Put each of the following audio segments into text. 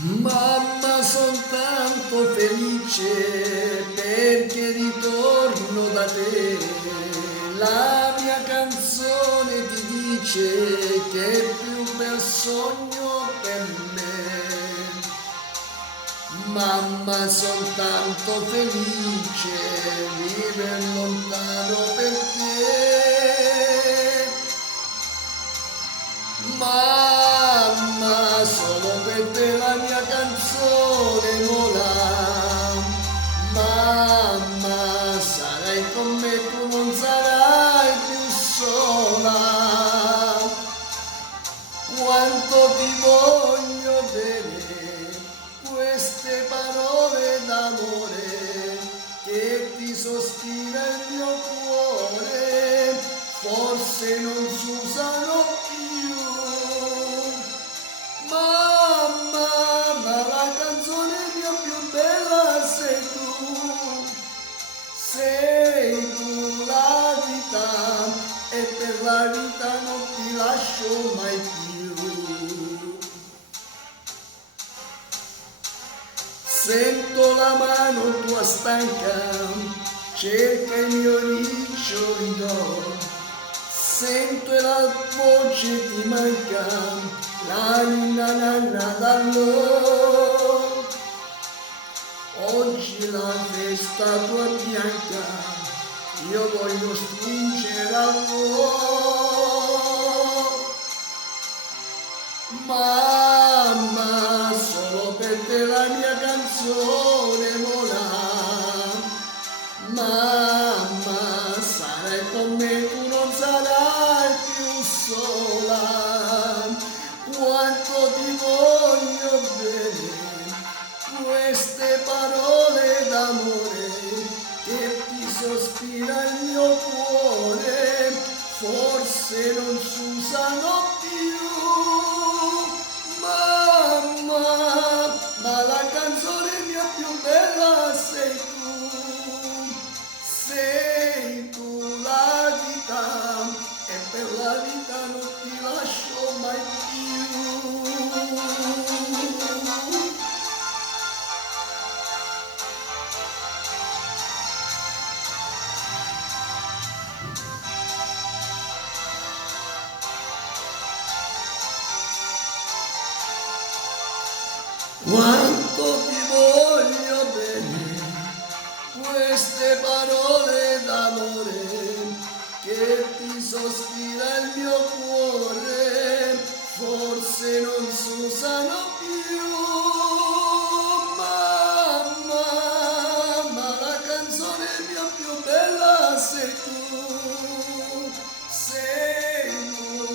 Mamma, son tanto felice perché ritorno da te. La mia canzone ti dice che è il più bel sogno per me. Mamma, son tanto felice viver lontano per te. Mamma, solo per te la mia canzone vola. Mamma, sarai con me, tu non sarai più sola. Quanto ti voglio bene, queste parole d'amore che ti sospira il mio cuore, forse non si usano più. Mamma, ma la canzone mia più bella sei tu la vita, e per la vita non ti lascio mai più. Sento la mano tua stanca, cerca il mio ricciolino, sento e la voce ti manca, la ninna nanna d'allora. Oggi la festa tua bianca, io voglio stringere al cuore. Mamma, solo per te la mia canzone vola. Mamma, sarai con me, tu non sarai più sola. Quanto ti voglio bene, queste parole d'amore che ti sospira il mio cuore, forse non si usano più. Mamma, ma la canzone mia più bella sei tu la vita, e per la vita non ti lascio mai più. Quanto ti voglio bene, queste parole d'amore che ti sospira il mio cuore, forse non si usano più. Mamma, ma la canzone mia più bella sei tu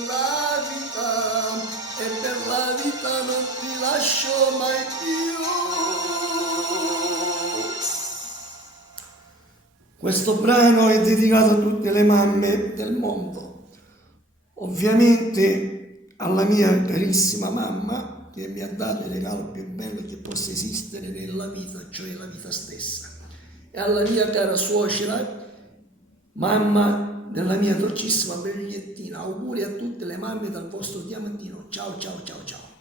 la vita, e per la vita non ti lascio mai più. Questo brano è dedicato a tutte le mamme del mondo, ovviamente alla mia carissima mamma che mi ha dato il regalo più bello che possa esistere nella vita, cioè la vita stessa, e alla mia cara suocera, mamma della mia dolcissima Benedettina. Auguri a tutte le mamme dal vostro Diamantino. Ciao ciao ciao ciao.